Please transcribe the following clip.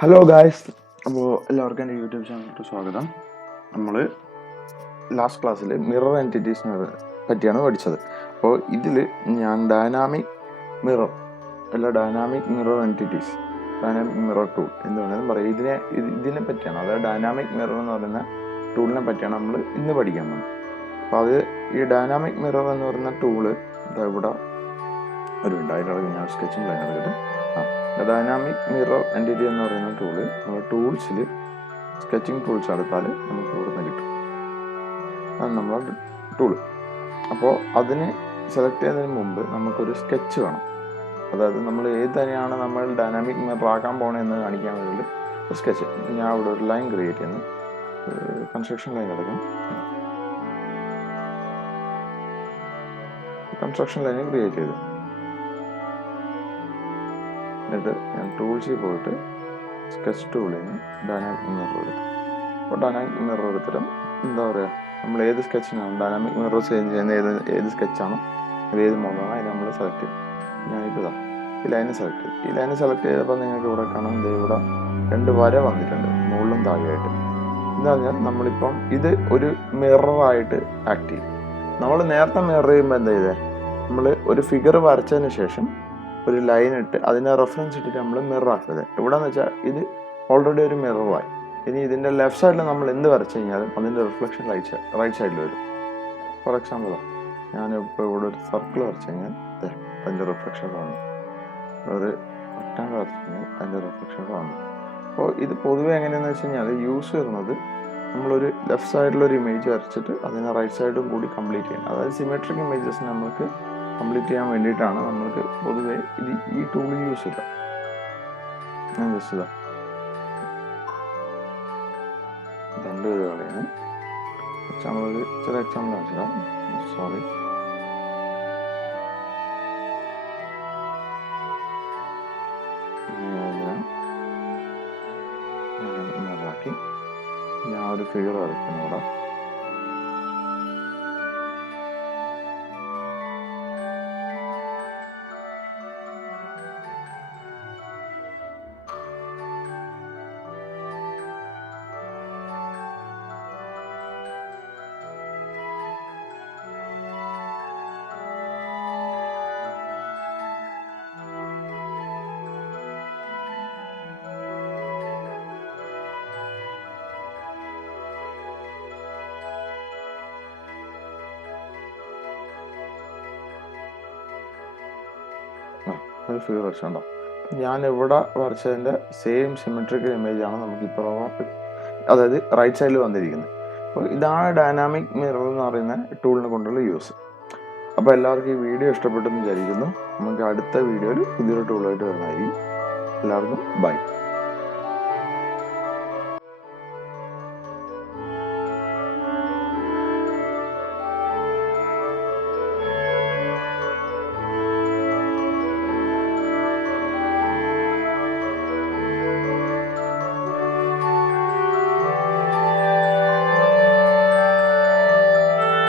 Hello guys, അപ്പോൾ എല്ലാവർക്കും എൻ്റെ യൂട്യൂബ് ചാനലിലേക്ക് സ്വാഗതം. നമ്മൾ ലാസ്റ്റ് ക്ലാസ്സിൽ മിറർ എൻറ്റിറ്റീസിനെ പറ്റിയാണ് പഠിച്ചത്. അപ്പോൾ ഇതിൽ ഞാൻ dynamic mirror entities, dynamic mirror tool എന്ന് വേണമെങ്കിലും പറയും. ഇതിനെ പറ്റിയാണ്, അതായത് ഡൈനാമിക് മിറർ എന്ന് പറയുന്ന ടൂളിനെ പറ്റിയാണ് നമ്മൾ ഇന്ന് പഠിക്കാൻ പോകുന്നത്. അപ്പോൾ അത് ഈ ഡൈനാമിക് മിറർ എന്ന് പറയുന്ന ടൂള് ഇവിടെ ഒരു അതിൻ്റെ ഞാൻ സ്കെച്ചിങ് പ്ലാൻ എടുത്തിട്ട് ഡൈനാമിക് മിറർ എൻറ്റിറ്റി എന്ന് പറയുന്ന ടൂള് നമ്മൾ ടൂൾസിൽ സ്കെച്ചിങ് ടൂൾസ് എടുത്താൽ നമുക്ക് ഇവിടെ നിന്ന് കിട്ടും. അത് നമ്മളെ ടൂള്. അപ്പോൾ അതിന് സെലക്ട് ചെയ്യുന്നതിന് മുമ്പ് നമുക്കൊരു സ്കെച്ച് വേണം. അതായത് നമ്മൾ തന്നെയാണ് നമ്മൾ ഡൈനാമിക് മിറർ ആക്കാൻ പോകണമെന്ന് കാണിക്കാൻ വേണ്ടിയിട്ട് ഒരു സ്കെച്ച്. ഞാൻ ഇവിടെ ഒരു ലൈൻ ക്രിയേറ്റ് ചെയ്യുന്നു, കൺസ്ട്രക്ഷൻ ലൈൻ എടുക്കാം. കൺസ്ട്രക്ഷൻ ലൈൻ ക്രിയേറ്റ് ചെയ്തു. എന്നിട്ട് ഞാൻ ടൂൾസിൽ പോയിട്ട് സ്കെച്ച് ടൂളിൽ നിന്ന് ഡൈനാമിക് മിറർ എടുത്തു. അപ്പോൾ ഡൈനാമിക് മിറർ എടുത്തിട്ട് എന്താ പറയുക, നമ്മൾ ഏത് സ്കെച്ചിനാണ് ഡൈനാമിക് മിറർ ചേഞ്ച് ചെയ്യുന്ന ഏത് സ്കെച്ചാണോ അത് ഏത് മോഡലാണോ അതിന് നമ്മൾ സെലക്ട് ചെയ്യും. ഞാനിപ്പോൾ ഈ ലൈന് സെലക്ട് ചെയ്തു. ഈ ലൈന് സെലക്ട് ചെയ്തപ്പോൾ നിങ്ങൾക്ക് ഇവിടെ കാണാം, ഇവിടെ 2 വര വന്നിട്ടുണ്ട് മുകളിലും താഴെയായിട്ട്. എന്താ പറഞ്ഞാൽ നമ്മളിപ്പം ഇത് ഒരു മിററായിട്ട് ആക്ട് ചെയ്യും. നമ്മൾ നേരത്തെ മിറർ ചെയ്യുമ്പോൾ എന്താ ചെയ്തേ, നമ്മൾ ഒരു ഫിഗർ വരച്ചതിന് ശേഷം ഒരു ലൈൻ ഇട്ട് അതിനെ റെഫറൻസ് ഇട്ടിട്ട് നമ്മൾ മിറർ ആക്കിയത്. എവിടെയെന്ന് വെച്ചാൽ ഇത് ഓൾറെഡി ഒരു മിററായി. ഇനി ഇതിൻ്റെ ലെഫ്റ്റ് സൈഡിൽ നമ്മൾ എന്ത് വരച്ച് കഴിഞ്ഞാലും അതിൻ്റെ റിഫ്ലക്ഷൻ റൈറ്റ് സൈഡിൽ വരും. ഫോർ എക്സാമ്പിൾ, ഞാനിപ്പോൾ ഇവിടെ ഒരു സർക്കിൾ വരച്ച് കഴിഞ്ഞാൽ അതിൻ്റെ റിഫ്ലക്ഷൻ വന്നു, ഒരു റെക്ടാങ്കിൾ വരച്ച് കഴിഞ്ഞാൽ അതിൻ്റെ റിഫ്ലക്ഷൻ വന്നു. അപ്പോൾ ഇത് പൊതുവെ എങ്ങനെയാണെന്ന് വെച്ച് കഴിഞ്ഞാൽ യൂസ് ചെയ്യുന്നത് നമ്മളൊരു ലെഫ്റ്റ് സൈഡിലൊരു ഇമേജ് വരച്ചിട്ട് അതിനെ റൈറ്റ് സൈഡും കൂടി കംപ്ലീറ്റ് ചെയ്യണം. അതായത് സിമെട്രിക് ഇമേജസ് നമുക്ക് കംപ്ലീറ്റ് ചെയ്യാൻ വേണ്ടിയിട്ടാണ് നമ്മൾക്ക് പൊതുവെ ഈ ടൂൾ യൂസ് ചെയ്യുക. ഞാൻ ജസ്റ്റ് രണ്ട് കളയാണ് എക്സാമ്പിൾ, ഒരു ചെറിയ എക്സാമ്പിൾ കാണിച്ചതാ. സോറി, മിററാക്കി ഞാൻ ഒരു ഫിഗർ വരയ്ക്കുന്നു. ഇവിടെ ഒരു ഫിഗർ വരച്ചുണ്ടോ. ഞാൻ ഇവിടെ വരച്ചതിൻ്റെ സെയിം സിമെട്രിക്കൽ ഇമേജാണ് നമുക്കിപ്പോൾ അതായത് റൈറ്റ് സൈഡിൽ വന്നിരിക്കുന്നത്. അപ്പോൾ ഇതാണ് ഡൈനാമിക് മിറർ എന്ന് പറയുന്ന ടൂളിനെ കൊണ്ടുള്ള യൂസ്. അപ്പോൾ എല്ലാവർക്കും ഈ വീഡിയോ ഇഷ്ടപ്പെട്ടെന്ന് വിചാരിക്കുന്നു. നമുക്ക് അടുത്ത വീഡിയോയിൽ പുതിയൊരു ടൂളായിട്ട് വരുന്നതായിരിക്കും. എല്ലാവർക്കും ബൈ.